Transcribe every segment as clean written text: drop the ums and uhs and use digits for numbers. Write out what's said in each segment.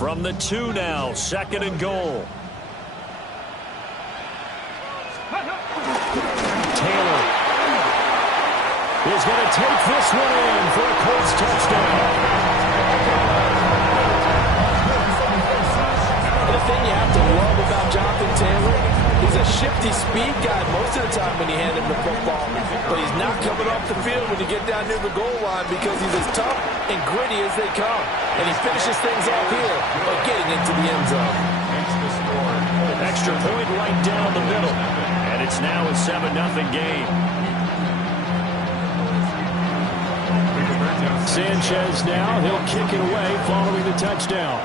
From the 2 now, 2nd and goal. Taylor is going to take this one in for a Colts touchdown. The thing you have to love about Jonathan Taylor, he's a shifty speed guy most of the time when you hand him the football, but he's not coming off the field when you get down near the goal line because he's as tough and gritty as they come. And he finishes things off here by getting into the end zone. Extra point right down the middle. And it's now a 7-0 game. Sanchez now, he'll kick it away following the touchdown.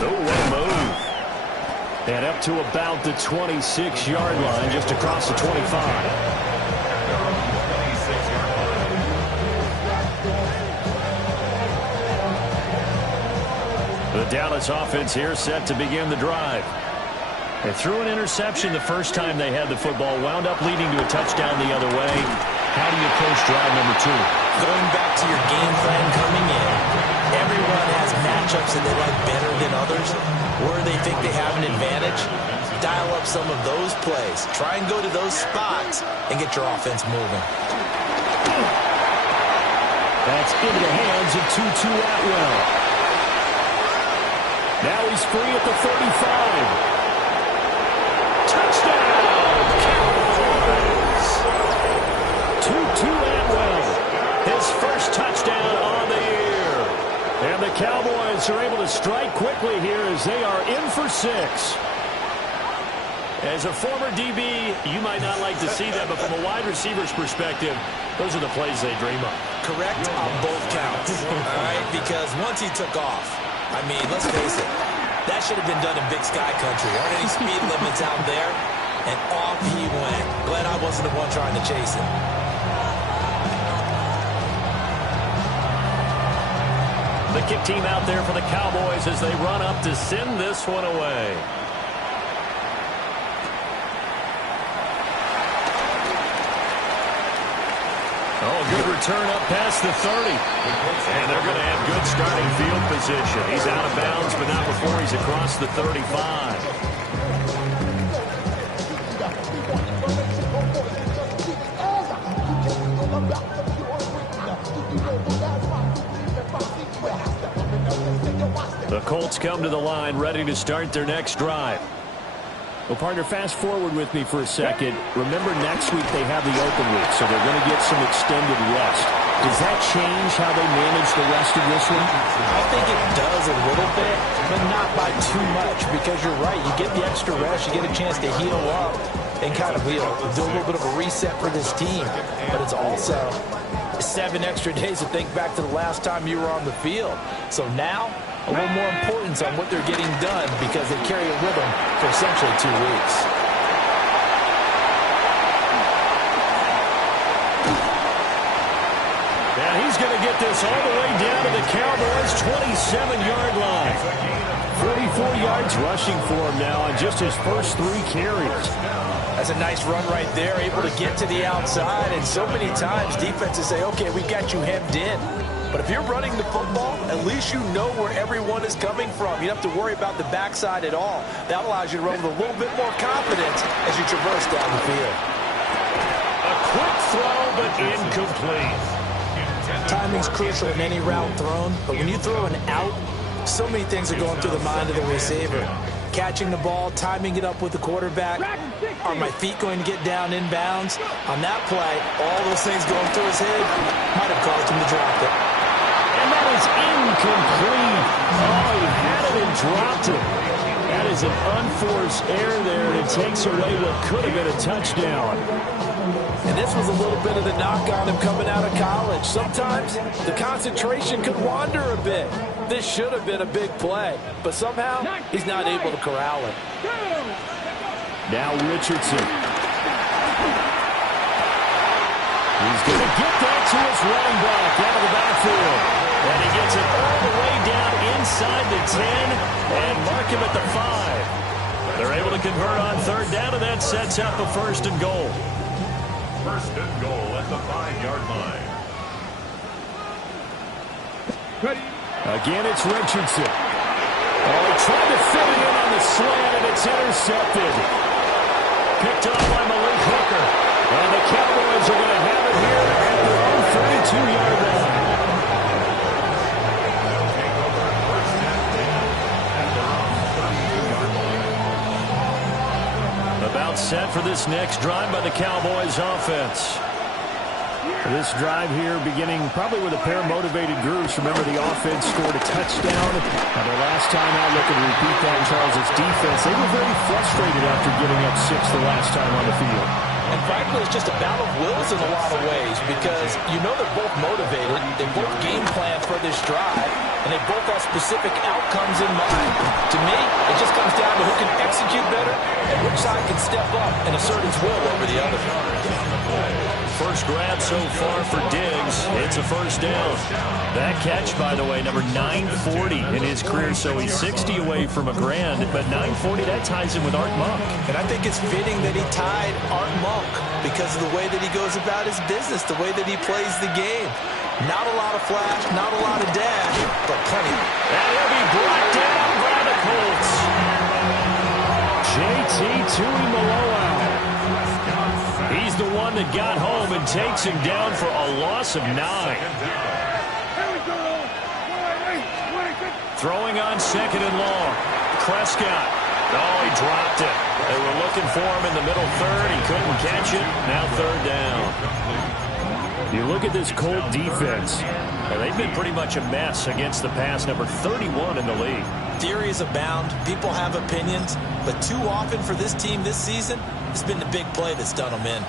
Oh, what a move. And up to about the 26-yard line, just across the 25. The Dallas offense here set to begin the drive. They threw an interception the first time they had the football, wound up leading to a touchdown the other way. How do you approach drive number 2? Going back to your game plan coming in, everyone has matchups that they like better than others, where they think they have an advantage. Dial up some of those plays. Try and go to those spots and get your offense moving. That's into the hands of Tutu Atwell. Now he's free at the 35. Touchdown, Cowgirls! Tutu Atwell, his first touchdown on the year. And the Cowboys are able to strike quickly here as they are in for 6. As a former DB, you might not like to see that, but from a wide receiver's perspective, those are the plays they dream of. Correct on both counts, all right? Because once he took off, I mean, let's face it, that should have been done in Big Sky Country. There aren't any speed limits out there, and off he went. Glad I wasn't the one trying to chase him. The kick team out there for the Cowboys as they run up to send this one away. Oh, good return up past the 30. And they're going to have good starting field position. He's out of bounds, but not before he's across the 35. The Colts come to the line, ready to start their next drive. Well, partner, fast forward with me for a second. Remember, next week they have the open week, so they're going to get some extended rest. Does that change how they manage the rest of this one? I think it does a little bit, but not by too much, because you're right. You get the extra rest. You get a chance to heal up and kind of do a little bit of a reset for this team. But it's also 7 extra days to think back to the last time you were on the field. So now, a little more importance on what they're getting done because they carry a rhythm for essentially 2 weeks. Now he's going to get this all the way down to the Cowboys' 27-yard line. 44 yards rushing for him now on just his first 3 carries. That's a nice run right there, able to get to the outside. And so many times defenses say, okay, we got you hemmed in. But if you're running the football, at least you know where everyone is coming from. You don't have to worry about the backside at all. That allows you to run with a little bit more confidence as you traverse down the field. A quick throw, but incomplete. Timing's crucial in any route thrown, but when you throw an out, so many things are going through the mind of the receiver. Catching the ball, timing it up with the quarterback. Are my feet going to get down inbounds? On that play, all those things going through his head might have caused him to drop it. And that is incomplete. Oh, he had it and dropped it. That is an unforced error there, and it takes away what could have been a touchdown. And this was a little bit of the knock on him coming out of college. Sometimes the concentration could wander a bit. This should have been a big play, but somehow he's not able to corral it. Now Richardson. He's going to get that to his running back out of the backfield. And he gets it all the way down inside the 10 and mark him at the 5. They're able to convert on 3rd down, and that sets up a 1st and goal. first and goal at the 5-yard line. Again, it's Richardson. Oh, he tried to fit it in on the slant, and it's intercepted. Picked up by Malik Hooker. And the Cowboys are going to have it here at their own 32-yard line. About set for this next drive by the Cowboys offense. This drive here beginning probably with a pair of motivated groups. Remember, the offense scored a touchdown. Now, their last time out, looking to repeat that, Charles' defense, they were very frustrated after giving up 6 the last time on the field. And frankly, it's just a battle of wills in a lot of ways because you know they're both motivated. They both game plan for this drive, and they both have specific outcomes in mind. To me, it just comes down to who can execute better and which side can step up and assert its will over the other. First grab so far for Diggs. It's a first down. That catch, by the way, number 940 in his career, so he's 60 away from a grand, but 940, that ties him with Art Monk. And I think it's fitting that he tied Art Monk because of the way that he goes about his business, the way that he plays the game. Not a lot of flash, not a lot of dash, but plenty. And he'll be brought down by the Colts. J.T. Tuimoloau. He's the one that got home and takes him down for a loss of 9. Throwing on second and long. Prescott. Oh, he dropped it. They were looking for him in the middle third. He couldn't catch it. Now third down. You look at this Colt defense. They've been pretty much a mess against the pass, number 31 in the league. Theories abound. People have opinions. But too often for this team this season, it's been the big play that's done them in.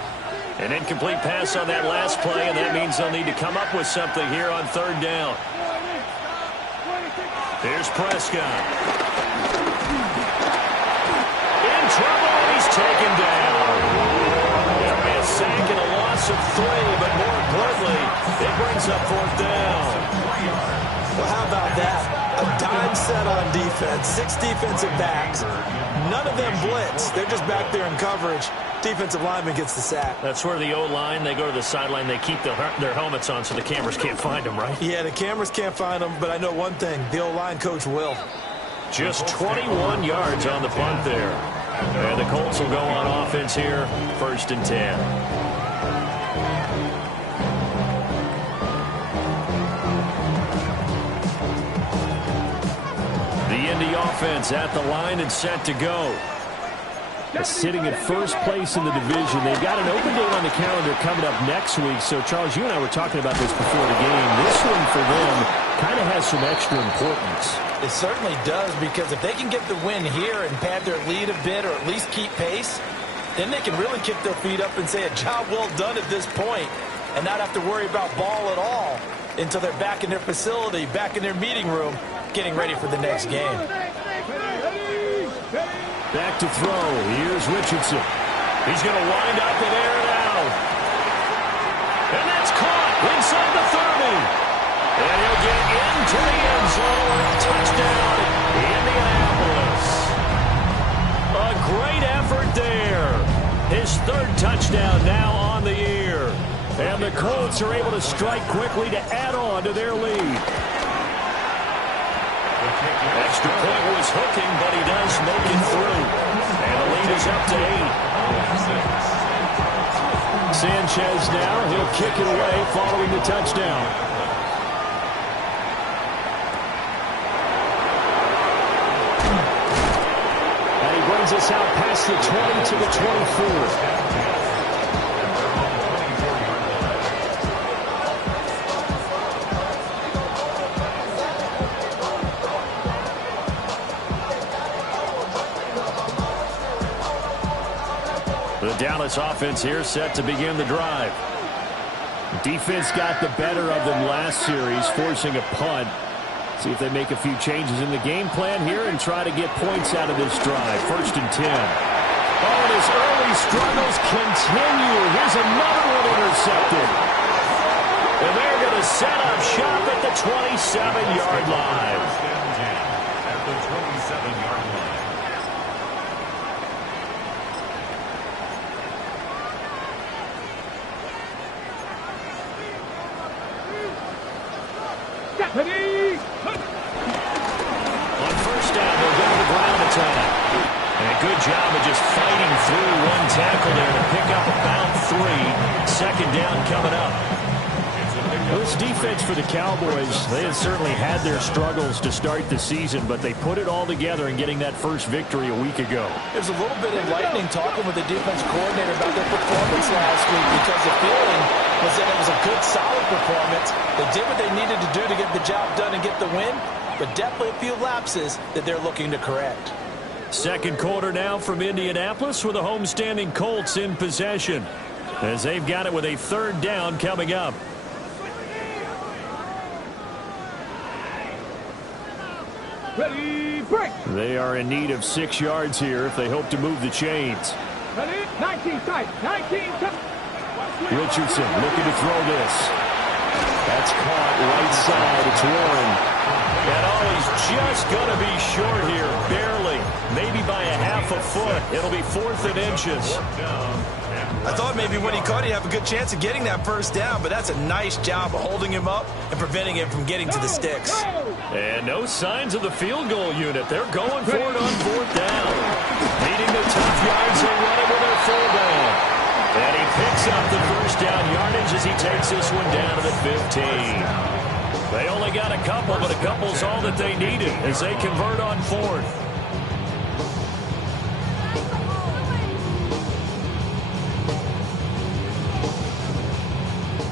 An incomplete pass on that last play, and that means they'll need to come up with something here on third down. Here's Prescott. In trouble, and he's taken down. There'll be a sack and a loss of 3, but more importantly, it brings up fourth down. Well, how about that? A dime set on defense, 6 defensive backs. None of them blitz. They're just back there in coverage. Defensive lineman gets the sack. That's where the O-line, they go to the sideline, they keep their helmets on so the cameras can't find them, right? Yeah, the cameras can't find them, but I know one thing. The O-line coach will. Just 21 yards on the punt there. And the Colts will go on offense here, first and 10. The offense at the line and set to go. Sitting in first place in the division. They've got an open date on the calendar coming up next week. So, Charles, you and I were talking about this before the game. This one for them kind of has some extra importance. It certainly does, because if they can get the win here and pad their lead a bit or at least keep pace, then they can really kick their feet up and say a job well done at this point and not have to worry about ball at all until they're back in their facility, back in their meeting room, getting ready for the next game. Back to throw. Here's Richardson. He's going to wind up and air it out. And that's caught inside the 30. And he'll get into the end zone. Touchdown, Indianapolis. A great effort there. His third touchdown now on the year. And the Colts are able to strike quickly to add on to their lead. Extra point was hooking, but he does make it through. And the lead is up to 8. Sanchez now, he'll kick it away following the touchdown. And he brings us out past the 20 to the 24. The Dallas offense here set to begin the drive. Defense got the better of them last series, forcing a punt. See if they make a few changes in the game plan here and try to get points out of this drive. First and 10. Oh, and his early struggles continue. Here's another one intercepted. And they're going to set up shop at the 27-yard line. At the 27-yard line. On first down, they'll go to the ground attack. And a good job of just fighting through one tackle there to pick up about 3. Second down coming up. This defense for the Cowboys, they have certainly had their struggles to start the season, but they put it all together in getting that first victory a week ago. There's a little bit enlightening talking with the defense coordinator about their performance last week, because the feeling was that it was a good, solid performance. They did what they needed to do to get the job done and get the win, but definitely a few lapses that they're looking to correct. Second quarter now from Indianapolis with the homestanding Colts in possession, as they've got it with a third down coming up. Ready, break. They are in need of 6 yards here if they hope to move the chains. Ready, 19 tight, 19 tight. Richardson looking to throw this. That's caught right side. It's Warren. And he's just going to be short here, barely. Maybe by a half a foot. It'll be 4th and inches. I thought maybe when he caught, he'd have a good chance of getting that first down, but that's a nice job of holding him up and preventing him from getting to the sticks. And no signs of the field goal unit. They're going for it on 4th down. Needing the tough yards, they run it with their full down. And he picks up the first down yardage as he takes this one down to the 15. They only got a couple, but a couple's all that they needed as they convert on 4th.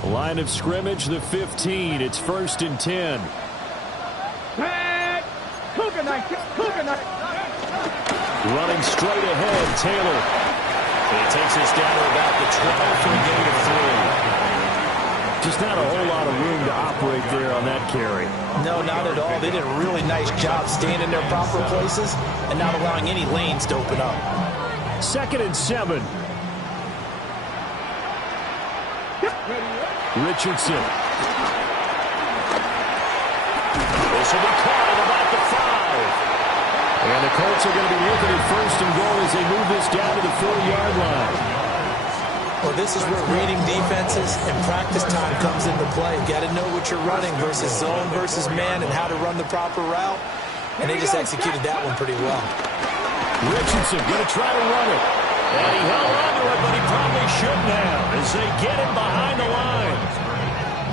Line of scrimmage, the 15. It's 1st and 10. Running straight ahead, Taylor. He takes us down to about the 12 for a gain of 3. Just not a whole lot of room to operate there on that carry. No, not at all. They did a really nice job staying in their proper places and not allowing any lanes to open up. 2nd and 7. Richardson. This will be caught at about the 5. And the Colts are going to be looking at 1st and goal as they move this down to the 4-yard line. Well, this is where reading defenses and practice time comes into play. You got to know what you're running versus zone versus man and how to run the proper route. And they just executed that one pretty well. Richardson going to try to run it. And he held on to it, but he probably shouldn't have as they get him behind the line.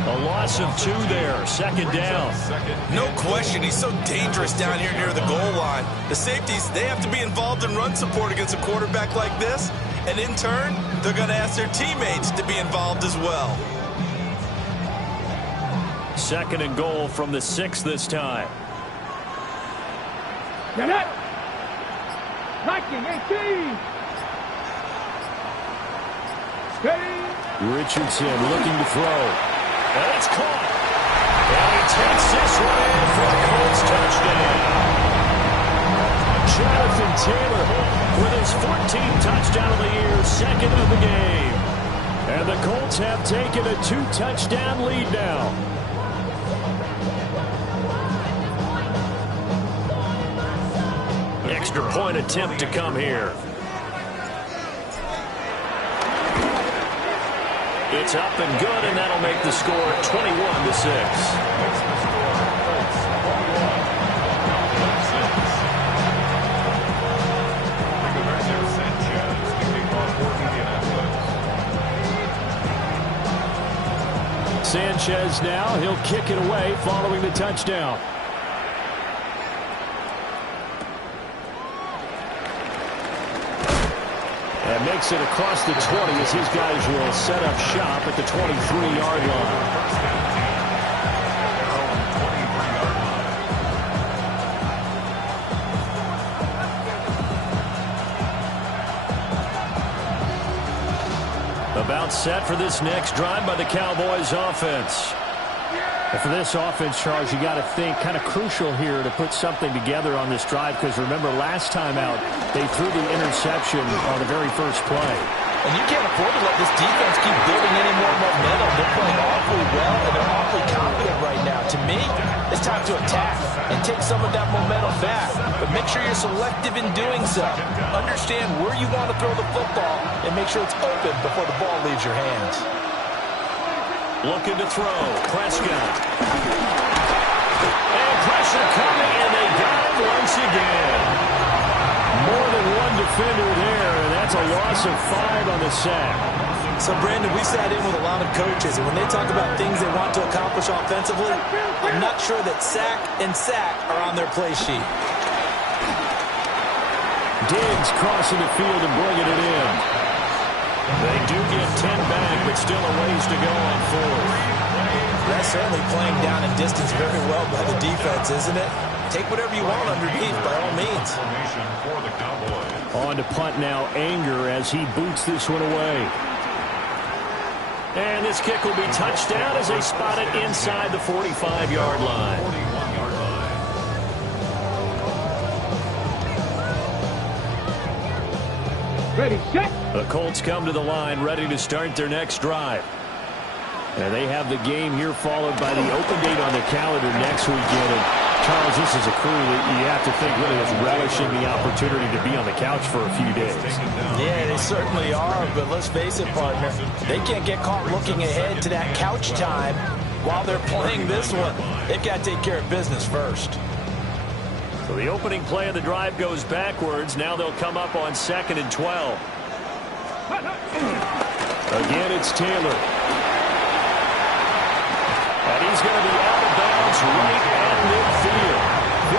A loss of 2 there. 2nd down. No question, he's so dangerous down here near the goal line. The safeties, they have to be involved in run support against a quarterback like this. And in turn, they're going to ask their teammates to be involved as well. 2nd and goal from the 6 this time. Get it. 19, 18. Richardson looking to throw. And it's caught. And he takes this one in for a Colts touchdown. Jonathan Taylor with his 14th touchdown of the year, 2nd of the game. And the Colts have taken a 2-touchdown lead now. Extra point attempt to come here. It's up and good, and that'll make the score 21-6. Sanchez now, he'll kick it away following the touchdown. And makes it across the 20 as his guys will set up shop at the 23-yard line. About set for this next drive by the Cowboys offense. And for this offense, Charles, you got to think kind of crucial here to put something together on this drive, because remember last time out they threw the interception on the very first play. And you can't afford to let this defense keep building any more momentum. They're playing awfully well, and they're awfully confident right now. To me, it's time to attack and take some of that momentum back. But make sure you're selective in doing so. Understand where you want to throw the football and make sure it's open before the ball leaves your hands. Looking to throw. Prescott. And pressure coming, and they got him once again. More than one defender there, and that's a loss of 5 on the sack. So, Brandon, we sat in with a lot of coaches, and when they talk about things they want to accomplish offensively, I'm not sure that sack and sack are on their play sheet. Diggs crossing the field and bringing it in. They do get 10 back, but still a ways to go on 4th. That's certainly playing down in distance very well by the defense, isn't it? Take whatever you want underneath, by all means. On to punt now, Anger, as he boots this one away. And this kick will be touched down as they spot it inside the 45-yard line. Ready, set. The Colts come to the line, ready to start their next drive. And they have the game here followed by the open date on the calendar next weekend. And Charles, this is a crew that you have to think really is relishing the opportunity to be on the couch for a few days. Yeah, they certainly are, but let's face it, partner. They can't get caught looking ahead to that couch time while they're playing this one. They've got to take care of business first. So the opening play of the drive goes backwards. Now they'll come up on 2nd and 12. Again, it's Taylor. And he's going to be out of bounds right at midfield.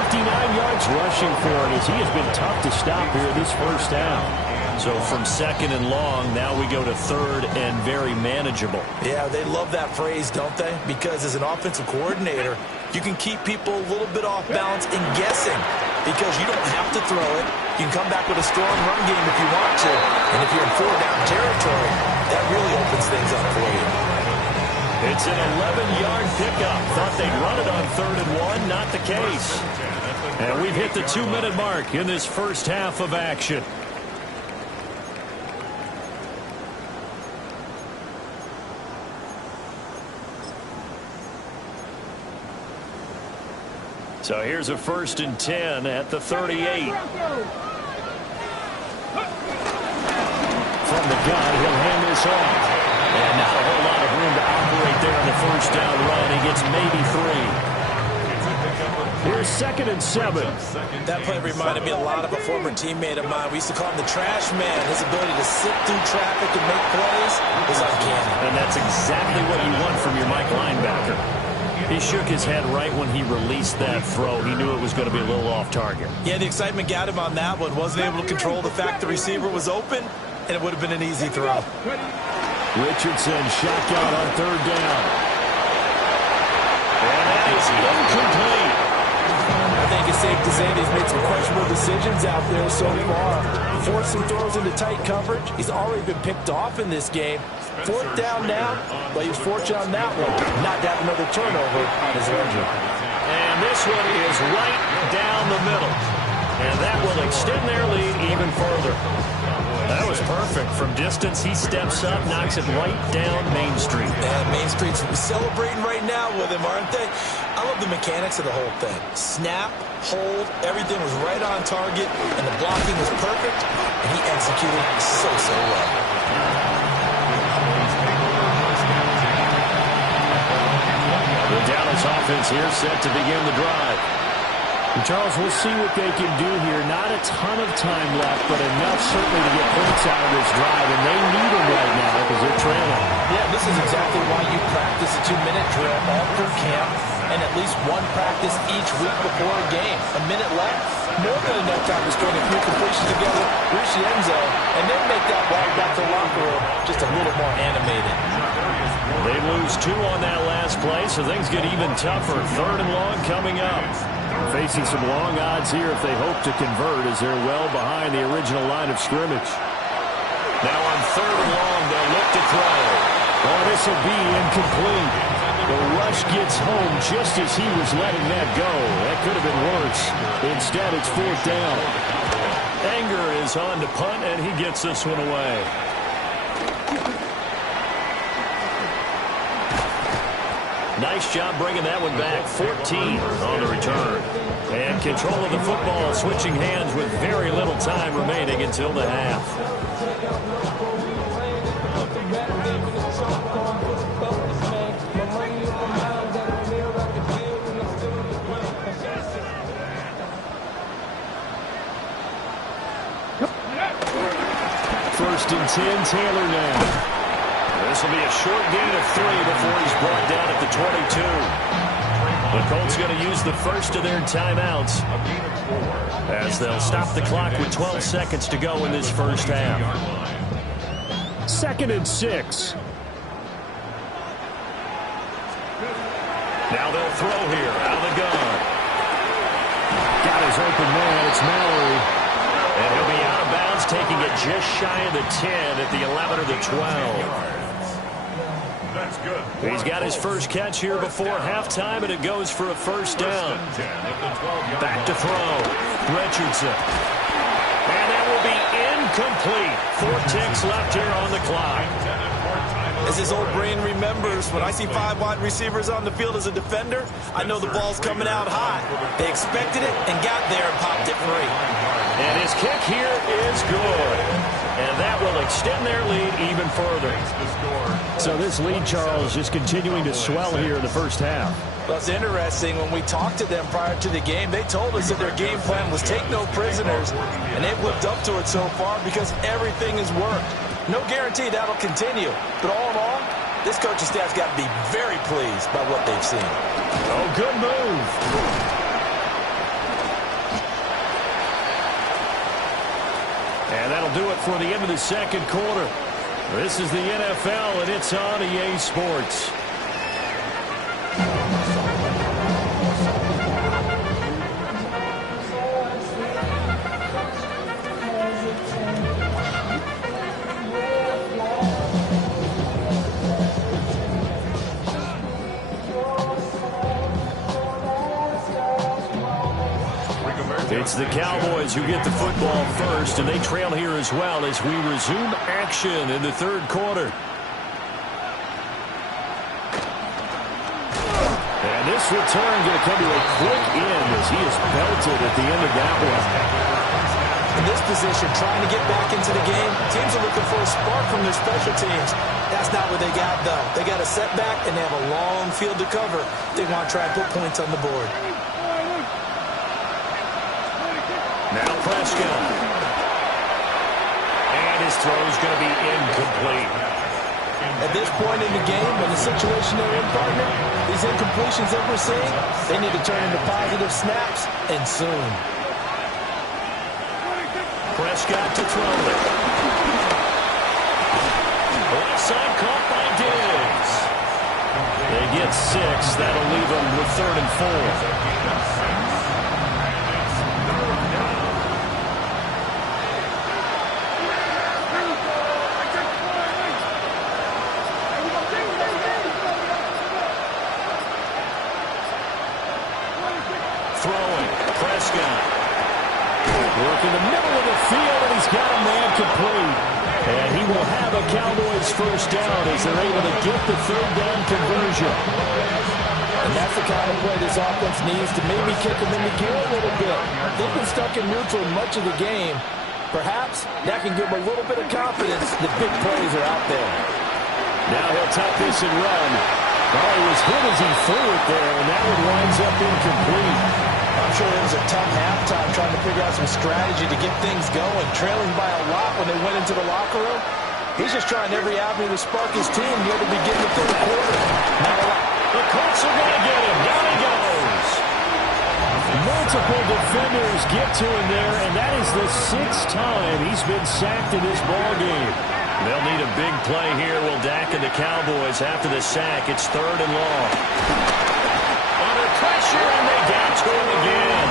59 yards rushing for him as he has been tough to stop here this first half. So from 2nd and long, now we go to 3rd and very manageable. Yeah, they love that phrase, don't they? Because as an offensive coordinator, you can keep people a little bit off balance and guessing because you don't have to throw it. You can come back with a strong run game if you want to. And if you're in 4-down territory, that really opens things up for you. It's an 11-yard pickup. Thought they'd run it on 3rd and 1. Not the case. And we've hit the 2-minute mark in this first half of action. So here's a 1st and 10 at the 38. From the gun, he'll hand this off. And not a whole lot of room to operate there on the first down run. He gets maybe 3. Here's 2nd and 7. That play reminded me a lot of a former teammate of mine. We used to call him the trash man. His ability to sit through traffic and make plays was uncanny. And that's exactly what you want from your Mike linebacker. He shook his head right when he released that throw. He knew it was going to be a little off target. Yeah, the excitement got him on that one. Wasn't able to control the fact the receiver was open, and it would have been an easy throw. Richardson shotgun on 3rd down. And that is incomplete. I think it's safe to say they've made some questionable decisions out there so far. Forcing throws into tight coverage. He's already been picked off in this game. 4th down now, but he was fortunate on that one not to have another turnover on his engine. And this one is right down the middle. And that will extend their lead even further. That was perfect. From distance, he steps up, knocks it right down Main Street. And Main Street's celebrating right now with him, aren't they? I love the mechanics of the whole thing. Snap, hold, everything was right on target, and the blocking was perfect, and he executed so well. The Dallas offense here set to begin the drive. And Charles, we'll see what they can do here. Not a ton of time left, but enough certainly to get points out of this drive, and they need them right now because they're trailing. Yeah, this is exactly why you practice a 2-minute drill all through camp and at least one practice each week before a game. A minute left, more than enough time to string a few completions together, reach the end zone, and then make that walk back to the locker room just a little more animated. They lose 2 on that last play, so things get even tougher. 3rd and long coming up. Facing some long odds here if they hope to convert as they're well behind the original line of scrimmage. Now on 3rd and long, they'll look to throw. Oh, this will be incomplete. The rush gets home just as he was letting that go. That could have been worse. Instead, it's 4th down. Anger is on to punt, and he gets this one away. Nice job bringing that one back. 14 on the return. And control of the football switching hands with very little time remaining until the half. First and 10, Taylor now. This will be a short gain of 3 before he's brought down at the 22. The Colts going to use the first of their timeouts as they'll stop the clock with 12 seconds to go in this first half. 2nd and 6. Now they'll throw here out of the gun. Got his open man. It's Mallory. And he'll be out of bounds, taking it just shy of the 10 at the 11 or the 12. That's good. He's got his first catch here before halftime, and it goes for a first down. Back to throw. Richardson. And that will be incomplete. 4 ticks left here on the clock. As his old brain remembers, when I see 5 wide receivers on the field as a defender, I know the ball's coming out high. They expected it and got there and popped it free. And his kick here is good. And that will extend their lead even further. So this lead, Charles, just continuing to swell here in the first half. Well, it's interesting. When we talked to them prior to the game, they told us that their game plan was take no prisoners, and they've lived up to it so far because everything has worked. No guarantee that'll continue, but all in all, this coaching staff's got to be very pleased by what they've seen. Oh, good move. And that'll do it for the end of the second quarter. This is the NFL, and it's on EA Sports. It's the Cowboys who get the football first, and they trail here as well as we resume action in the third quarter. And this return going to come to a quick end as he is belted at the end of that one. In this position, trying to get back into the game, teams are looking for a spark from their special teams. That's not what they got, though. They got a setback, and they have a long field to cover. They want to try and put points on the board. Now Prescott. And his throw is going to be incomplete. At this point in the game, when the situation they're in, partner, these incompletions that we're seeing, they need to turn into positive snaps, and soon. Prescott to throw it. Left side caught by Diggs. They get 6. That'll leave them with 3rd and 4. In the middle of the field, and he's got a man complete. And he will have a Cowboys first down as they're able to get the 3rd down conversion. And that's the kind of play this offense needs to maybe kick them into gear a little bit. They've been stuck in neutral much of the game. Perhaps that can give them a little bit of confidence that big plays are out there. Now he'll tuck this and run. Oh, he was hit as he threw it there, and that one winds up incomplete. I'm sure it was a tough halftime trying to figure out some strategy to get things going. Trailing by a lot when they went into the locker room. He's just trying every avenue to spark his team near the beginning of the third quarter. Now the Colts are going to get him. Down he goes. Multiple defenders get to him there, and that is the 6th time he's been sacked in this ballgame. They'll need a big play here. Will Dak and the Cowboys after the sack. It's 3rd and long. Under pressure, and they get to him again.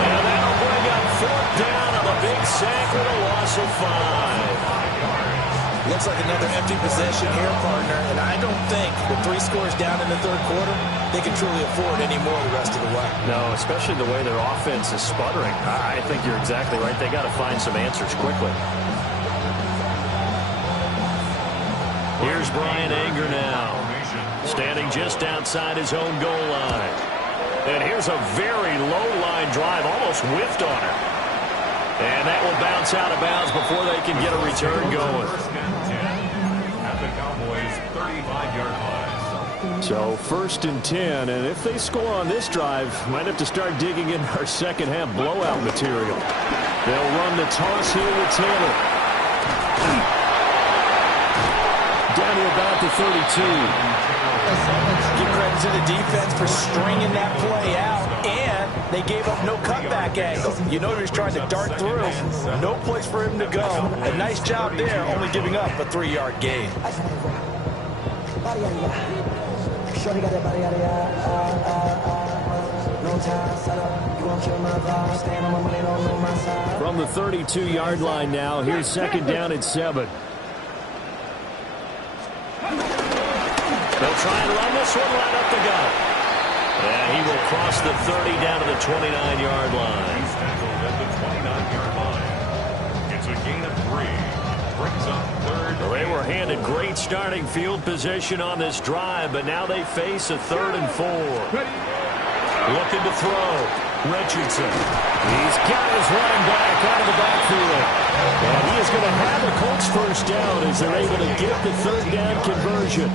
And that'll bring up 4th down on the big sack with a loss of 5. Looks like another empty possession here, partner. And I don't think with 3 scores down in the third quarter, they can truly afford any more the rest of the way. No, especially the way their offense is sputtering. I think you're exactly right. They got to find some answers quickly. Here's Brian Anger now, standing just outside his own goal line. And here's a very low-line drive, almost whiffed on her. And that will bounce out of bounds before they can get a return going. At the Cowboys' 35-yard line. So 1st and 10, and if they score on this drive, might have to start digging in our second-half blowout material. They'll run the toss here with Taylor. Down to about the 32. Give credit to the defense for stringing that play out, and they gave up no cutback angle. You know he was trying to dart through. No place for him to go. A nice job there, only giving up a 3-yard gain. From the 32-yard line now, here's second down at 7. They'll try and run this one right up the gut. And he will cross the 30 down to the 29-yard line. He's tackled at the 29-yard line. It's a gain of 3. Brings up third. Well, they were handed great starting field position on this drive, but now they face a 3rd and 4. Looking to throw. Richardson. He's got his running back out of the backfield. And he is going to have a Colts first down as they're able to get the 3rd down conversion.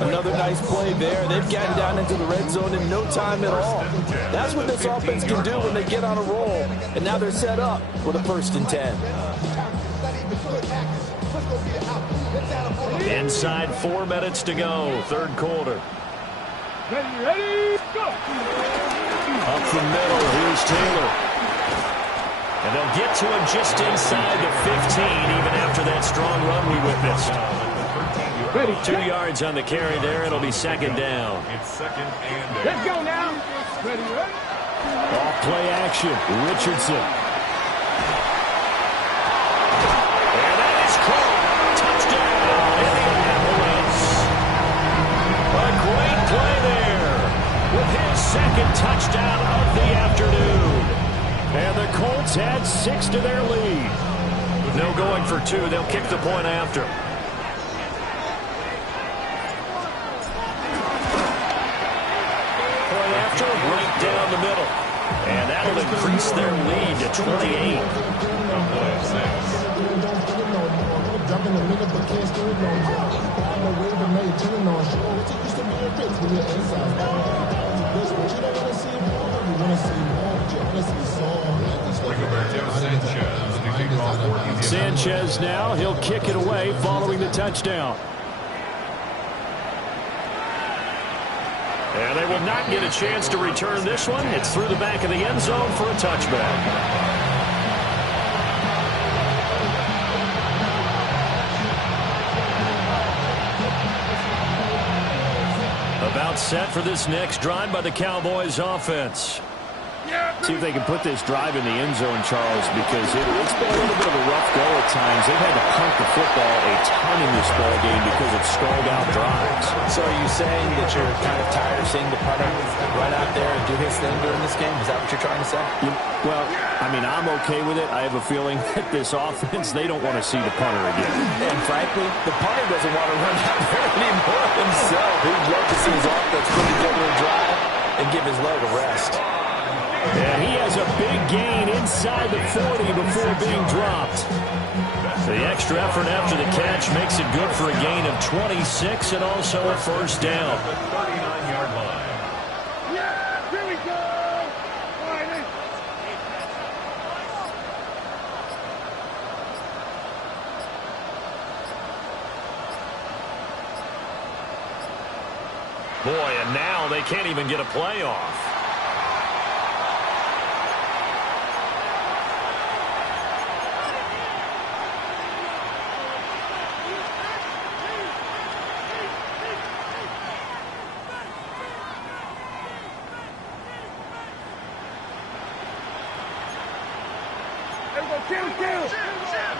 Another nice play there. They've gotten down into the red zone in no time at all. That's what this offense can do when they get on a roll. And now they're set up with a 1st and 10. Inside 4 minutes to go, 3rd quarter. Ready, go! Up the middle, here's Taylor. And they'll get to him just inside the 15, even after that strong run we witnessed. Ready, 2 yards on the carry there. It'll be second down. It's 2nd and 8. let's go now. Ready, ready. Off play action. Richardson. And that is caught. Touchdown, Indianapolis. A great play there with his 2nd touchdown of the afternoon. And the Colts add 6 to their lead. No going for 2. They'll kick the point after. Right down the middle. And that'll increase their lead to 28. Sanchez now. He'll kick it away following the touchdown. And they will not get a chance to return this one. It's through the back of the end zone for a touchback. About set for this next drive by the Cowboys offense. See if they can put this drive in the end zone, Charles, because it's been a little bit of a rough go at times. They've had to punt the football a ton in this ball game because of stalled out drives. So are you saying that you're kind of tired of seeing the punter run out there and do his thing during this game? Is that what you're trying to say? Well, I mean, I'm okay with it. I have a feeling that this offense, they don't want to see the punter again. And frankly, the punter doesn't want to run out there anymore himself. He'd love to see his offense put together a drive and give his leg a rest. And he has a big gain inside the 40 before being dropped. The extra effort after the catch makes it good for a gain of 26 and also a first down. 39-yard line. Yeah, here we go. All right, Boy, and now they can't even get a play off.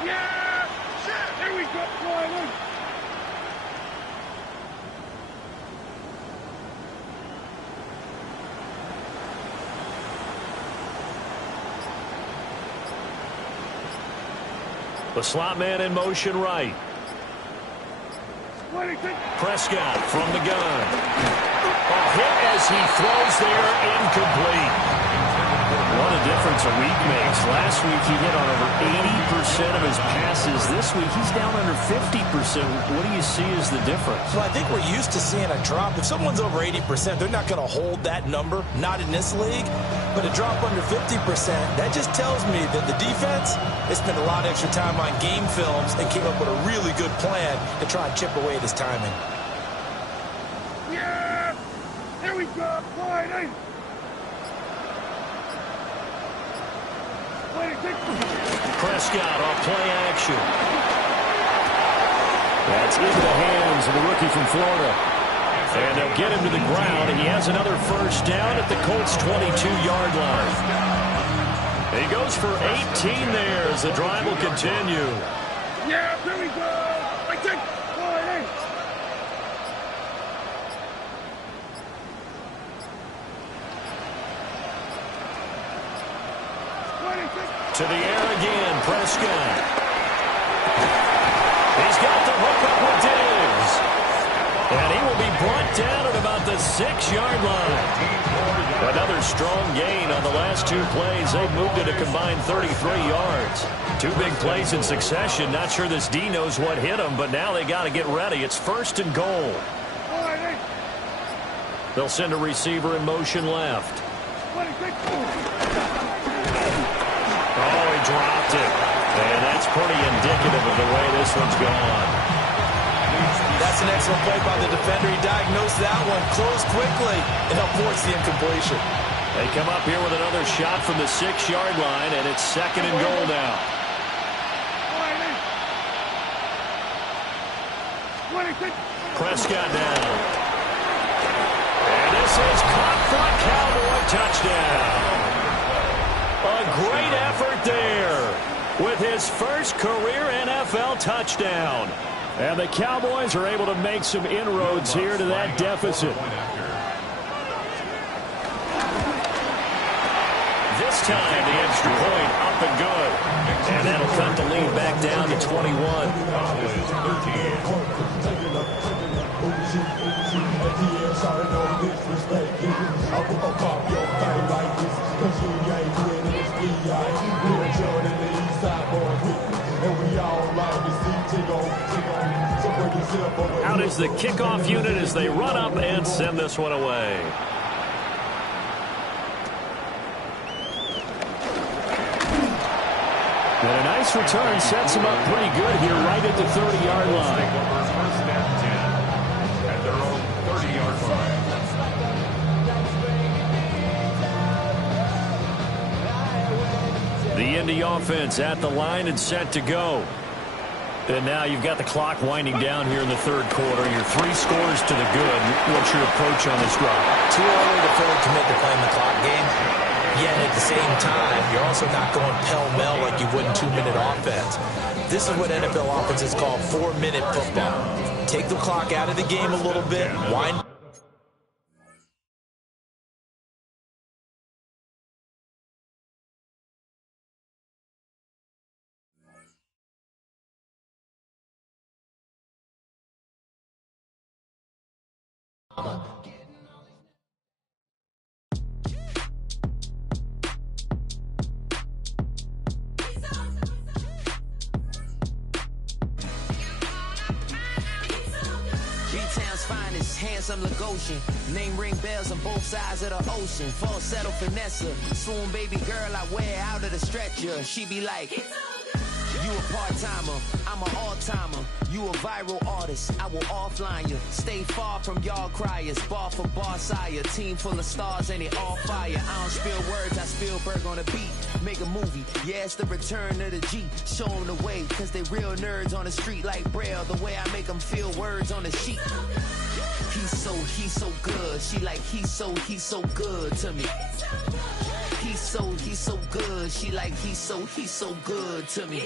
yeah, here we go. The slot man in motion right. Prescott from the gun. A hit as he throws there, incomplete. What a difference a week makes. Last week he hit on over 80% of his passes. This week he's down under 50%. What do you see as the difference? Well, I think we're used to seeing a drop. If someone's over 80%, they're not going to hold that number. Not in this league. But to drop under 50%, that just tells me that the defense, they spent a lot of extra time on game films and came up with a really good plan to try and chip away at his timing. Yeah! Here we go! Sliding! Prescott off play action. That's into the hands of the rookie from Florida. And they'll get him to the ground. He has another first down at the Colts' 22-yard line. He goes for 18 there as the drive will continue. Yeah, here we go! I take sliding! To the air again, Prescott. He's got the hook up with Diggs. And he will be brought down at about the 6-yard line. Another strong gain on the last two plays. They've moved it a combined 33 yards. Two big plays in succession. Not sure this D knows what hit him, but now they got to get ready. It's 1st and goal. They'll send a receiver in motion left. Oh, he dropped it. And that's pretty indicative of the way this one's gone. That's an excellent play by the defender. He diagnosed that one, closed quickly, and helped force the incompletion. They come up here with another shot from the 6-yard line, and it's 2nd and goal now. Prescott down. And this is caught for a Cowboy touchdown. A great effort there with his first career NFL touchdown. And the Cowboys are able to make some inroads here to that deficit. This time the extra point up and good. And that'll cut the lead back down to 21. Out is the kickoff unit as they run up and send this one away. And a nice return sets him up pretty good here right at the 30-yard line. First and 10 at their own 30-yard line. The Indy offense at the line and set to go. And now you've got the clock winding down here in the 3rd quarter. Your 3 scores to the good. What's your approach on this drive? Too early to fully commit to playing the clock game. Yet at the same time, you're also not going pell-mell like you would in 2-minute offense. This is what NFL offenses call 4-minute football. Take the clock out of the game a little bit, wind. Handsome Lagosian, name ring bells on both sides of the ocean. Falsetto finesse, swoon baby girl I wear out of the stretcher. She be like, you a part-timer, I'm an all-timer. You a viral artist, I will offline you. Stay far from y'all criers, bar for bar sire. Team full of stars and it all fire. I don't spill words, I Spielberg on the beat. Make a movie, yeah, it's the return of the G. Show them the way, cause they real nerds on the street like Braille. The way I make them feel words on the sheet. He's so good. She like, he's so good to me. He's so good. She like, he's so good to me.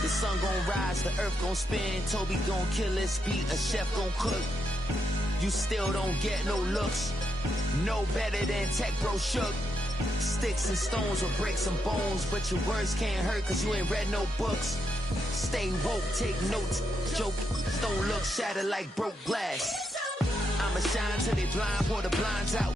The sun gon' rise, the earth gon' spin. Toby gon' kill this beat, a chef gon' cook. You still don't get no looks. No better than Tech Bro Shook. Sticks and stones will break some bones, but your words can't hurt cause you ain't read no books. Stay woke, take notes, joke, don't look shattered like broke glass. I'ma shine till they blind, pour the blinds out.